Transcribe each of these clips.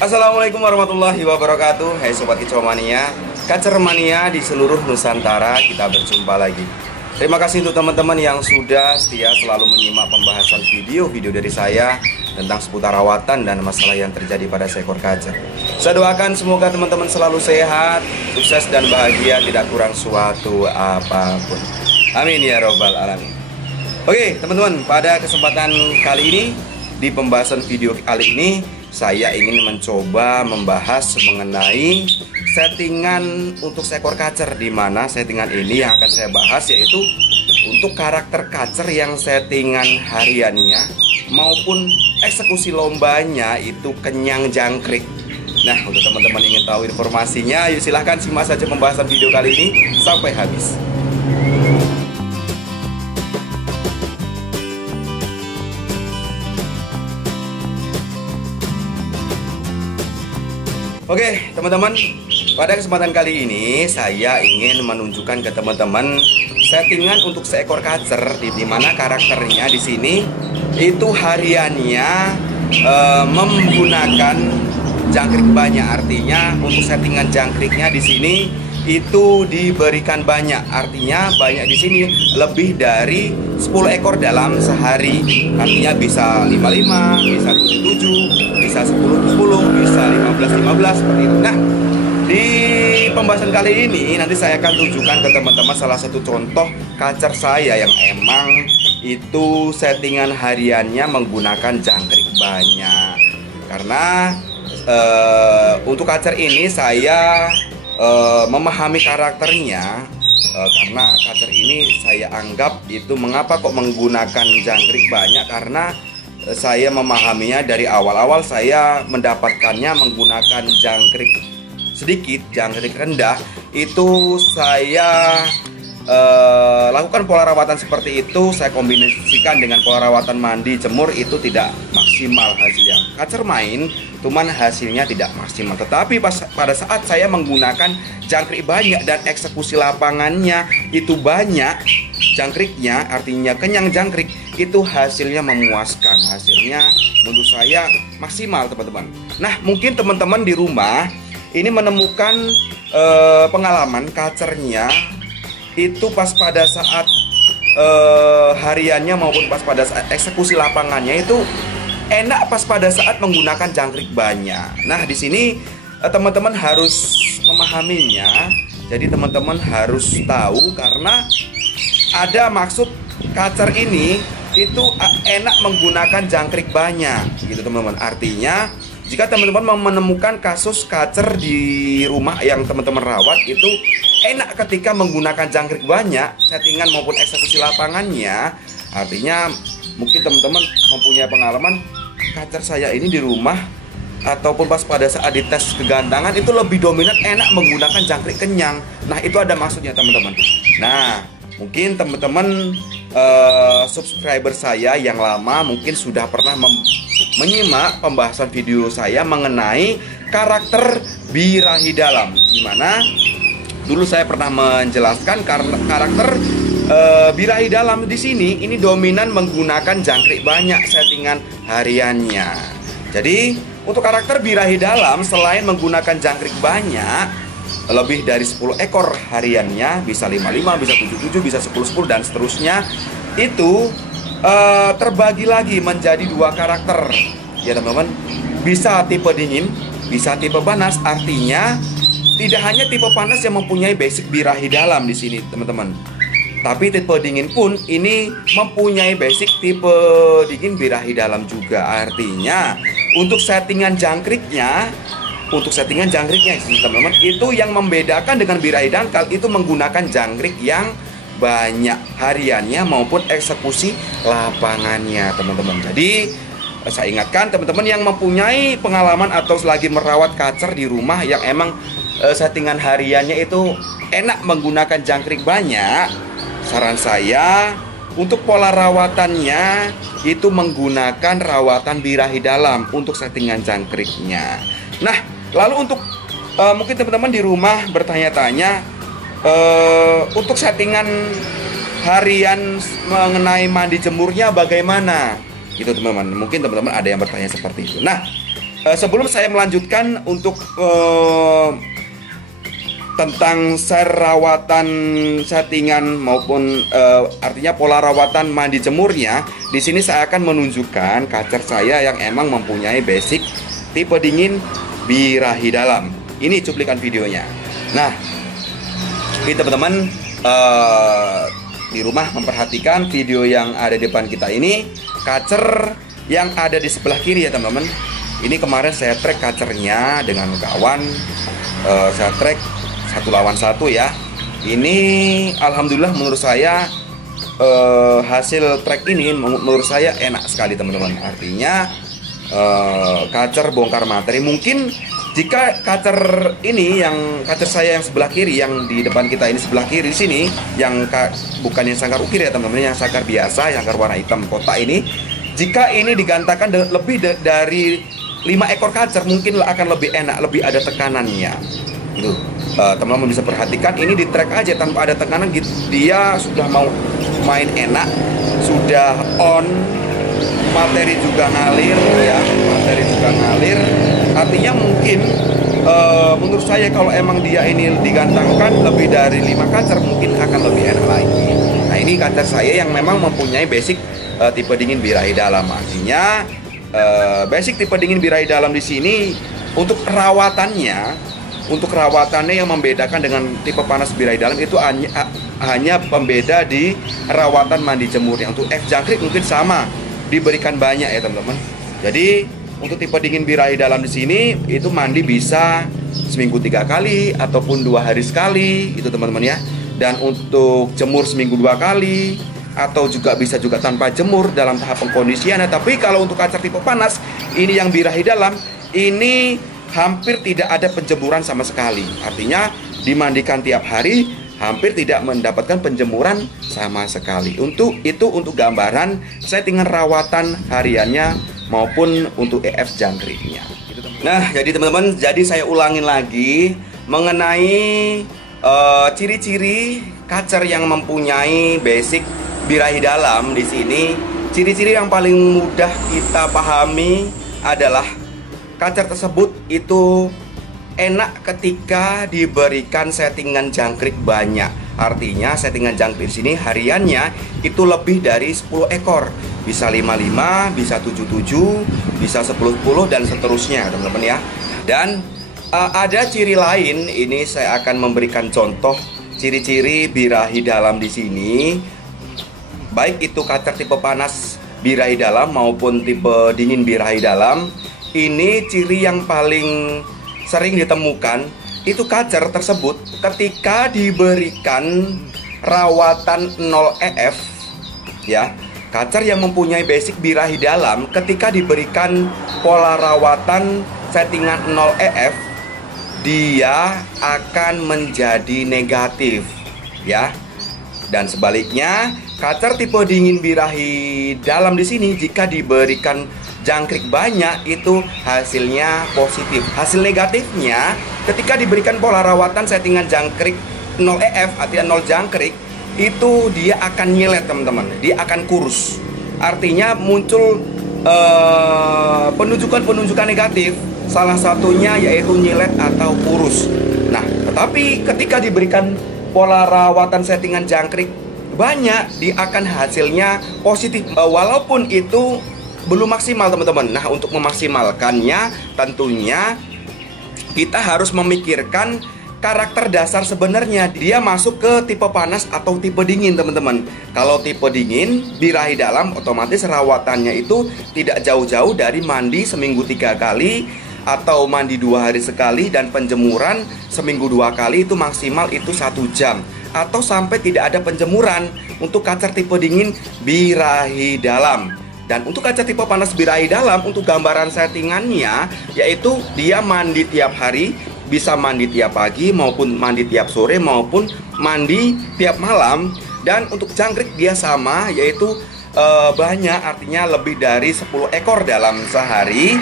Assalamualaikum warahmatullahi wabarakatuh. Hai Sobat Kicau Mania, Kacer Mania di seluruh Nusantara, kita berjumpa lagi. Terima kasih untuk teman-teman yang sudah setia selalu menyimak pembahasan video-video dari saya tentang seputar rawatan dan masalah yang terjadi pada seekor kacer. Saya doakan semoga teman-teman selalu sehat, sukses dan bahagia, tidak kurang suatu apapun. Amin ya robbal alamin. Oke teman-teman, pada kesempatan kali ini, di pembahasan video kali ini, saya ingin mencoba membahas mengenai settingan untuk seekor kacer, di mana settingan ini yang akan saya bahas yaitu untuk karakter kacer yang settingan hariannya maupun eksekusi lombanya itu kenyang jangkrik. Nah, untuk teman-teman ingin tahu informasinya, yuk silahkan simak saja pembahasan video kali ini sampai habis. Oke, teman-teman, pada kesempatan kali ini saya ingin menunjukkan ke teman-teman settingan untuk seekor kacer di mana karakternya di sini itu hariannya menggunakan jangkrik banyak. Artinya untuk settingan jangkriknya di sini itu diberikan banyak. Artinya banyak di sini lebih dari 10 ekor dalam sehari. Artinya bisa 55, bisa 77, bisa 10-10, bisa 15-15 seperti itu. Nah, di pembahasan kali ini nanti saya akan tunjukkan ke teman-teman salah satu contoh kacer saya yang emang itu settingan hariannya menggunakan jangkrik banyak. Karena untuk kacer ini saya memahami karakternya, karena kacer ini saya anggap itu mengapa kok menggunakan jangkrik banyak, karena saya memahaminya dari awal-awal saya mendapatkannya menggunakan jangkrik sedikit, jangkrik rendah. Itu saya lakukan pola rawatan seperti itu, saya kombinasikan dengan pola rawatan mandi jemur, itu tidak maksimal hasilnya. Kacer main cuman hasilnya tidak maksimal. Tetapi pada saat saya menggunakan jangkrik banyak dan eksekusi lapangannya itu banyak jangkriknya, artinya kenyang jangkrik, itu hasilnya memuaskan. Hasilnya menurut saya maksimal, teman-teman. Nah, mungkin teman-teman di rumah ini menemukan pengalaman kacernya itu pas pada saat hariannya maupun pas pada saat eksekusi lapangannya itu enak pas pada saat menggunakan jangkrik banyak. Nah, di sini teman-teman harus memahaminya. Jadi teman-teman harus tahu, karena ada maksud kacer ini itu enak menggunakan jangkrik banyak gitu, teman-teman. Artinya jika teman-teman menemukan kasus kacer di rumah yang teman-teman rawat itu enak ketika menggunakan jangkrik banyak, settingan maupun eksekusi lapangannya, artinya mungkin teman-teman mempunyai pengalaman kacer saya ini di rumah ataupun pas pada saat dites kegantangan itu lebih dominan enak menggunakan jangkrik kenyang. Nah, itu ada maksudnya, teman-teman. Nah, mungkin teman-teman subscriber saya yang lama mungkin sudah pernah menyimak pembahasan video saya mengenai karakter birahi dalam, di mana dulu saya pernah menjelaskan karakter birahi dalam di sini ini dominan menggunakan jangkrik banyak settingan hariannya. Jadi untuk karakter birahi dalam selain menggunakan jangkrik banyak lebih dari 10 ekor hariannya, bisa 55, bisa 77, bisa 10-10 dan seterusnya, itu terbagi lagi menjadi dua karakter ya, teman-teman. Bisa tipe dingin, bisa tipe panas. Artinya tidak hanya tipe panas yang mempunyai basic birahi dalam di sini, teman-teman. Tapi tipe dingin pun ini mempunyai basic tipe dingin birahi dalam juga. Artinya untuk settingan jangkriknya, teman-teman, itu yang membedakan dengan birahi dangkal itu menggunakan jangkrik yang banyak hariannya maupun eksekusi lapangannya, teman-teman. Jadi saya ingatkan teman-teman yang mempunyai pengalaman atau lagi merawat kacer di rumah yang emang settingan hariannya itu enak menggunakan jangkrik banyak, saran saya untuk pola rawatannya itu menggunakan rawatan birahi dalam untuk settingan jangkriknya. Nah, lalu untuk mungkin teman-teman di rumah bertanya-tanya untuk settingan harian mengenai mandi jemurnya bagaimana? Gitu, teman-teman. Mungkin teman-teman ada yang bertanya seperti itu. Nah, sebelum saya melanjutkan untuk tentang rawatan settingan maupun artinya pola rawatan mandi jemurnya, di sini saya akan menunjukkan kacer saya yang emang mempunyai basic tipe dingin birahi dalam. Ini cuplikan videonya. Nah, ini teman-teman di rumah memperhatikan video yang ada di depan kita ini, kacer yang ada di sebelah kiri ya teman-teman. Ini kemarin saya track kacernya dengan kawan, saya track 1 lawan 1 ya. Ini alhamdulillah menurut saya hasil track ini menurut saya enak sekali teman-teman. Artinya kacer bongkar materi. Mungkin jika kacer ini yang kacer saya yang sebelah kiri, yang di depan kita ini sebelah kiri sini, yang bukan yang sangkar ukir ya teman-teman, yang sangkar biasa, yang sangkar warna hitam kotak ini, jika ini digantakan lebih dari 5 ekor kacer, mungkin akan lebih enak, lebih ada tekanannya. Itu teman-teman bisa perhatikan, ini di track aja tanpa ada tekanan, dia sudah mau main enak, sudah on, materi juga ngalir ya, materi juga ngalir. Artinya mungkin menurut saya kalau emang dia ini digantangkan lebih dari 5 kacer, mungkin akan lebih enak lagi. Nah, ini kacer saya yang memang mempunyai basic tipe dingin birahi dalam. Artinya basic tipe dingin birahi dalam di sini untuk rawatannya yang membedakan dengan tipe panas birahi dalam itu hanya pembeda di rawatan mandi jemurnya. Untuk F jangkrik mungkin sama, diberikan banyak ya teman-teman. Jadi untuk tipe dingin birahi dalam di sini itu mandi bisa seminggu 3 kali ataupun 2 hari sekali itu teman-teman ya. Dan untuk jemur seminggu 2 kali atau juga bisa juga tanpa jemur dalam tahap pengkondisian. Tapi kalau untuk kacer tipe panas ini yang birahi dalam ini hampir tidak ada penjemuran sama sekali. Artinya dimandikan tiap hari, hampir tidak mendapatkan penjemuran sama sekali. Untuk gambaran settingan rawatan hariannya maupun untuk EF jangkriknya. Nah, jadi teman-teman, jadi saya ulangin lagi mengenai ciri-ciri kacer yang mempunyai basic birahi dalam di sini. Ciri-ciri yang paling mudah kita pahami adalah kacer tersebut itu enak ketika diberikan settingan jangkrik banyak. Artinya settingan jangkrik di sini hariannya itu lebih dari 10 ekor. Bisa 55, bisa 77, bisa 10, dan seterusnya teman-teman ya. Dan ada ciri lain, ini saya akan memberikan contoh ciri-ciri birahi dalam di sini. Baik itu kacer tipe panas birahi dalam maupun tipe dingin birahi dalam. Ini ciri yang paling sering ditemukan, itu kacer tersebut ketika diberikan rawatan 0 EF ya. Kacer yang mempunyai basic birahi dalam ketika diberikan pola rawatan settingan 0 EF, dia akan menjadi negatif ya. Dan sebaliknya, kacer tipe dingin birahi dalam di sini jika diberikan jangkrik banyak itu hasilnya positif. Hasil negatifnya ketika diberikan pola rawatan settingan jangkrik 0 EF artinya 0 jangkrik, itu dia akan nyilet teman-teman, dia akan kurus. Artinya muncul penunjukan-penunjukan negatif, salah satunya yaitu nyilet atau kurus. Nah, tetapi ketika diberikan pola rawatan settingan jangkrik banyak, dia akan hasilnya positif, walaupun itu belum maksimal teman-teman. Nah, untuk memaksimalkannya tentunya kita harus memikirkan karakter dasar sebenarnya dia masuk ke tipe panas atau tipe dingin teman-teman. Kalau tipe dingin birahi dalam, otomatis rawatannya itu tidak jauh-jauh dari mandi seminggu 3 kali atau mandi 2 hari sekali, dan penjemuran seminggu 2 kali itu maksimal itu 1 jam atau sampai tidak ada penjemuran untuk kacer tipe dingin birahi dalam. Dan untuk kaca tipe panas birahi dalam, untuk gambaran settingannya yaitu dia mandi tiap hari, bisa mandi tiap pagi maupun mandi tiap sore maupun mandi tiap malam. Dan untuk jangkrik dia sama, yaitu banyak, artinya lebih dari 10 ekor dalam sehari.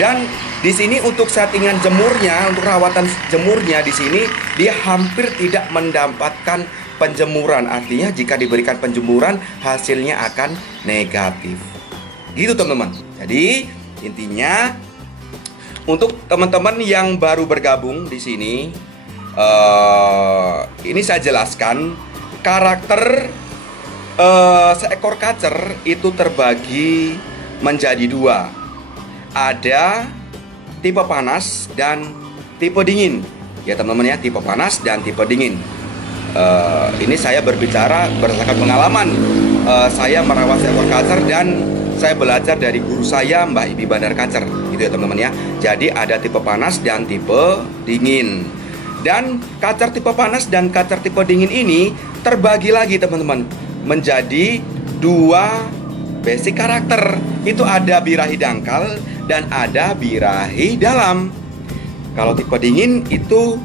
Dan di sini untuk settingan jemurnya, untuk rawatan jemurnya di sini dia hampir tidak mendapatkan penjemuran. Artinya jika diberikan penjemuran hasilnya akan negatif. Gitu teman-teman. Jadi intinya Untuk teman-teman yang baru bergabung di sini, ini saya jelaskan karakter seekor kacer itu terbagi menjadi dua. Ada tipe panas dan tipe dingin. Ya teman-teman ya, tipe panas dan tipe dingin. Ini saya berbicara berdasarkan pengalaman. Saya merawat seekor kacer dan saya belajar dari guru saya, Mbak Ibi Bandar Kacer, gitu ya teman-teman ya. Jadi ada tipe panas dan tipe dingin. Dan kacer tipe panas dan kacer tipe dingin ini terbagi lagi teman-teman menjadi dua basic karakter. Itu ada birahi dangkal dan ada birahi dalam. Kalau tipe dingin itu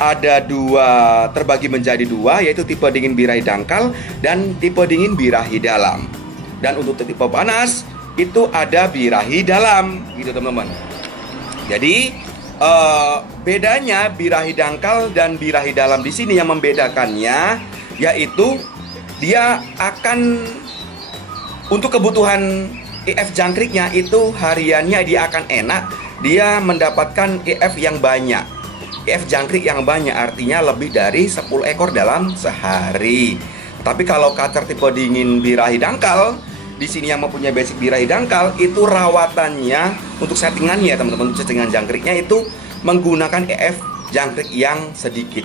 ada dua, terbagi menjadi dua, yaitu tipe dingin birahi dangkal dan tipe dingin birahi dalam. Dan untuk tipe panas itu ada birahi dalam, gitu teman-teman. Jadi bedanya birahi dangkal dan birahi dalam di sini yang membedakannya yaitu dia akan untuk kebutuhan EF jangkriknya itu hariannya dia akan enak, dia mendapatkan EF yang banyak. EF jangkrik yang banyak artinya lebih dari 10 ekor dalam sehari. Tapi kalau kacer tipe dingin birahi dangkal, di sini yang mempunyai basic birahi dangkal itu rawatannya untuk settingannya teman-teman, untuk settingan jangkriknya itu menggunakan EF jangkrik yang sedikit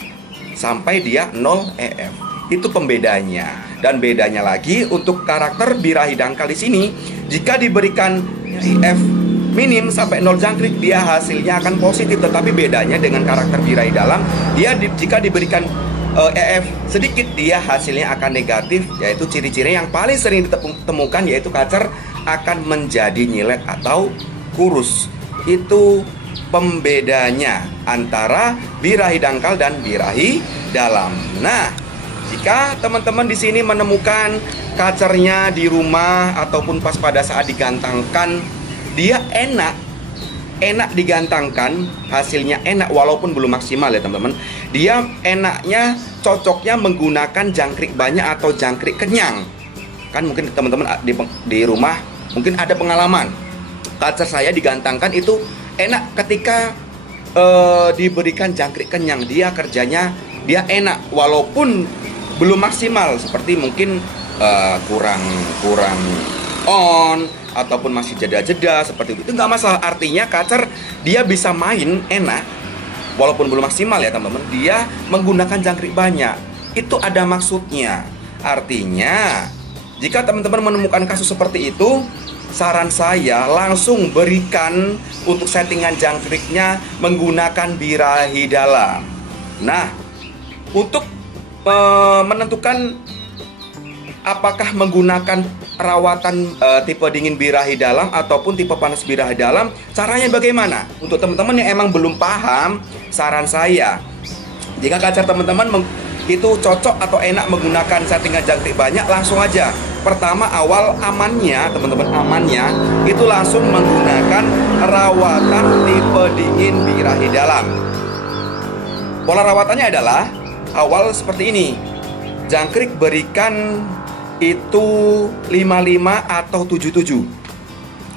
sampai dia 0 EF. Itu pembedanya. Dan bedanya lagi untuk karakter birahi dangkal di sini, jika diberikan EF minim sampai 0 jangkrik dia hasilnya akan positif, tetapi bedanya dengan karakter birahi dalam, dia jika diberikan EF sedikit dia hasilnya akan negatif, yaitu ciri-ciri yang paling sering ditemukan yaitu kacer akan menjadi nyilet atau kurus. Itu pembedanya antara birahi dangkal dan birahi dalam. Nah, jika teman-teman di sini menemukan kacernya di rumah ataupun pas pada saat digantangkan, dia enak digantangkan, hasilnya enak walaupun belum maksimal ya teman-teman. Dia enaknya cocoknya menggunakan jangkrik banyak atau jangkrik kenyang. Kan mungkin teman-teman di rumah mungkin ada pengalaman kacer saya digantangkan itu enak ketika diberikan jangkrik kenyang. Dia kerjanya dia enak walaupun belum maksimal, seperti mungkin kurang on ataupun masih jeda-jeda seperti itu nggak masalah. Artinya kacer dia bisa main enak walaupun belum maksimal ya teman-teman. Dia menggunakan jangkrik banyak, itu ada maksudnya. Artinya jika teman-teman menemukan kasus seperti itu, saran saya langsung berikan untuk settingan jangkriknya menggunakan birahi dalam. Nah, untuk menentukan apakah menggunakan rawatan tipe dingin birahi dalam ataupun tipe panas birahi dalam, caranya bagaimana? Untuk teman-teman yang emang belum paham, saran saya, jika kacer teman-teman itu cocok atau enak menggunakan settingan jangkrik banyak, langsung aja. Pertama awal amannya, teman-teman amannya, itu langsung menggunakan rawatan tipe dingin birahi dalam. Pola rawatannya adalah awal seperti ini. Jangkrik berikan itu 55 atau 77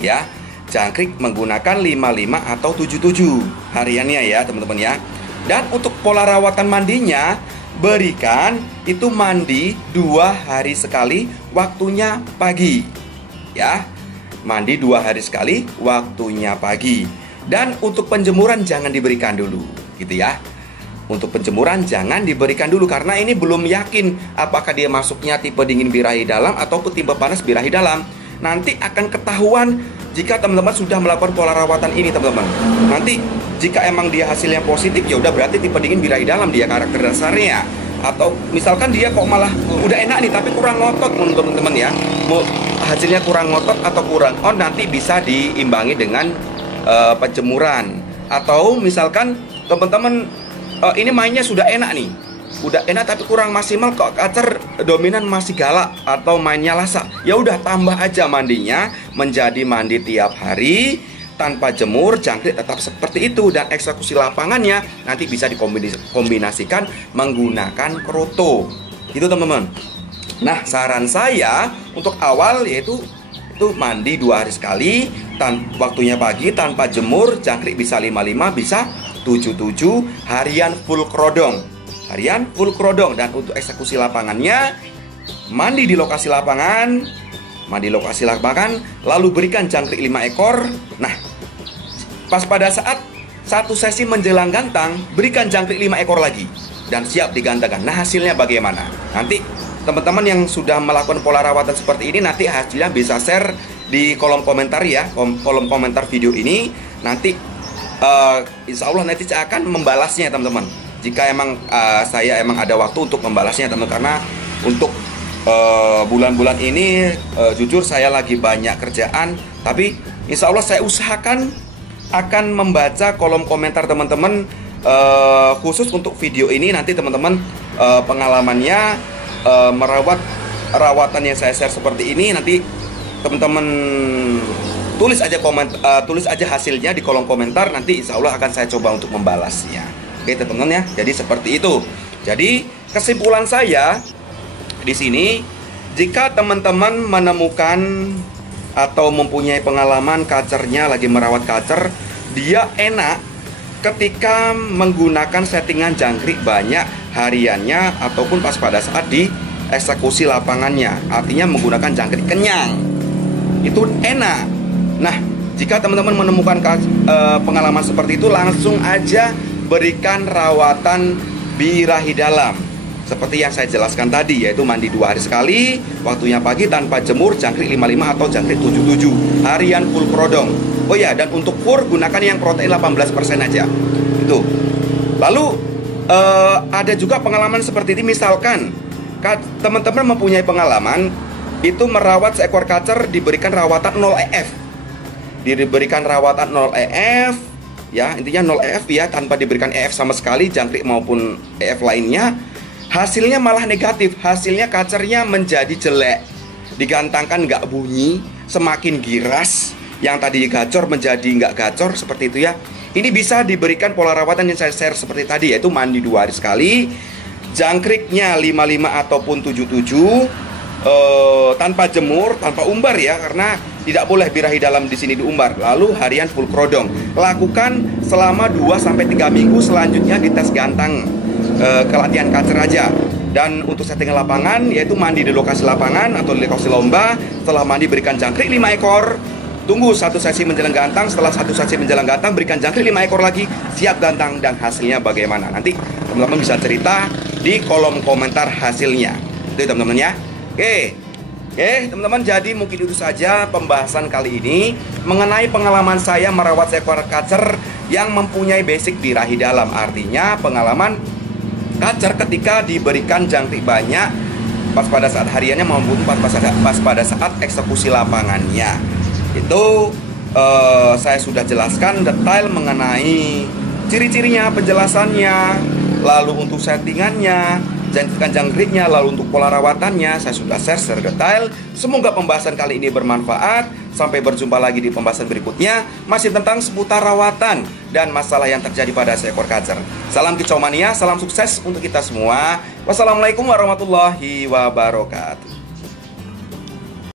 ya. Jangkrik menggunakan 55 atau 77 hariannya ya teman-teman ya. Dan untuk pola rawatan mandinya, berikan itu mandi 2 hari sekali, waktunya pagi ya. Mandi 2 hari sekali, waktunya pagi. Dan untuk penjemuran jangan diberikan dulu gitu ya. Untuk penjemuran jangan diberikan dulu karena ini belum yakin apakah dia masuknya tipe dingin birahi dalam ataupun tipe panas birahi dalam. Nanti akan ketahuan jika teman-teman sudah melakukan pola rawatan ini teman-teman. Nanti jika emang dia hasilnya positif, ya udah berarti tipe dingin birahi dalam dia karakter dasarnya. Atau misalkan dia kok malah udah enak nih tapi kurang ngotot menurut teman-teman ya, hasilnya kurang ngotot atau kurang on, nanti bisa diimbangi dengan penjemuran. Atau misalkan teman-teman ini mainnya sudah enak nih, udah enak tapi kurang maksimal, kok kacer dominan masih galak atau mainnya lasak, ya udah tambah aja mandinya menjadi mandi tiap hari tanpa jemur, jangkrik tetap seperti itu, dan eksekusi lapangannya nanti bisa dikombinasikan menggunakan kroto gitu teman-teman. Nah, saran saya untuk awal yaitu Itu mandi 2 hari sekali, waktunya pagi, tanpa jemur, jangkrik bisa 55, bisa 77, harian full krodong. Harian full krodong. Dan untuk eksekusi lapangannya, mandi di lokasi lapangan, lalu berikan jangkrik 5 ekor. Nah, pas pada saat satu sesi menjelang gantang, berikan jangkrik 5 ekor lagi dan siap digantangkan. Nah, hasilnya bagaimana? Nanti teman-teman yang sudah melakukan pola rawatan seperti ini, nanti hasilnya bisa share di kolom komentar ya, kolom komentar video ini. Nanti insya Allah nanti saya akan membalasnya teman-teman. Jika emang saya emang ada waktu untuk membalasnya teman-teman, karena untuk bulan-bulan ini jujur saya lagi banyak kerjaan. Tapi insya Allah saya usahakan akan membaca kolom komentar teman-teman, khusus untuk video ini. Nanti teman-teman pengalamannya rawatan yang saya share seperti ini, nanti teman-teman tulis aja hasilnya di kolom komentar. Nanti insya Allah akan saya coba untuk membalasnya. Oke teman-teman ya, jadi seperti itu. Jadi kesimpulan saya di sini, jika teman-teman menemukan atau mempunyai pengalaman kacernya lagi merawat kacer, dia enak ketika menggunakan settingan jangkrik banyak hariannya ataupun pas pada saat di eksekusi lapangannya, artinya menggunakan jangkrik kenyang, itu enak. Nah, jika teman-teman menemukan pengalaman seperti itu, langsung aja berikan rawatan birahi dalam seperti yang saya jelaskan tadi, yaitu mandi 2 hari sekali, waktunya pagi, tanpa jemur, jangkrik 55 atau jangkrik 77, harian full krodong. Oh ya, dan untuk fur gunakan yang protein 18% aja. Itu. Lalu ada juga pengalaman seperti ini, misalkan teman-teman mempunyai pengalaman itu merawat seekor kacer, diberikan rawatan 0 EF. Diberikan rawatan 0 EF, ya, intinya 0 EF ya, tanpa diberikan EF sama sekali, jangkrik maupun EF lainnya. Hasilnya malah negatif, hasilnya kacernya menjadi jelek, digantangkan nggak bunyi, semakin giras, yang tadi gacor menjadi nggak gacor, seperti itu ya. Ini bisa diberikan pola rawatan yang saya share seperti tadi, yaitu mandi 2 hari sekali, jangkriknya 55 ataupun 77, tanpa jemur, tanpa umbar ya, karena tidak boleh birahi dalam di sini diumbar. Lalu harian full krodong, lakukan selama 2-3 minggu, selanjutnya dites gantang kelatihan kacer aja. Dan untuk setting lapangan, yaitu mandi di lokasi lapangan atau di lokasi lomba. Setelah mandi berikan jangkrik 5 ekor, tunggu 1 sesi menjelang gantang. Setelah 1 sesi menjelang gantang, berikan jangkrik 5 ekor lagi, siap gantang. Dan hasilnya bagaimana, nanti teman-teman bisa cerita di kolom komentar hasilnya. Itu teman-teman ya. Oke teman-teman, jadi mungkin itu saja pembahasan kali ini mengenai pengalaman saya merawat seekor kacer yang mempunyai basic birahi dalam. Artinya pengalaman kacer ketika diberikan jangkrik banyak pas pada saat hariannya maupun pas pada saat eksekusi lapangannya. Itu saya sudah jelaskan detail mengenai ciri-cirinya, penjelasannya, lalu untuk settingannya, jangkriknya, lalu untuk pola rawatannya saya sudah share secara detail. Semoga pembahasan kali ini bermanfaat. Sampai berjumpa lagi di pembahasan berikutnya, masih tentang seputar rawatan dan masalah yang terjadi pada seekor kacer. Salam kicau mania, salam sukses untuk kita semua. Wassalamualaikum warahmatullahi wabarakatuh.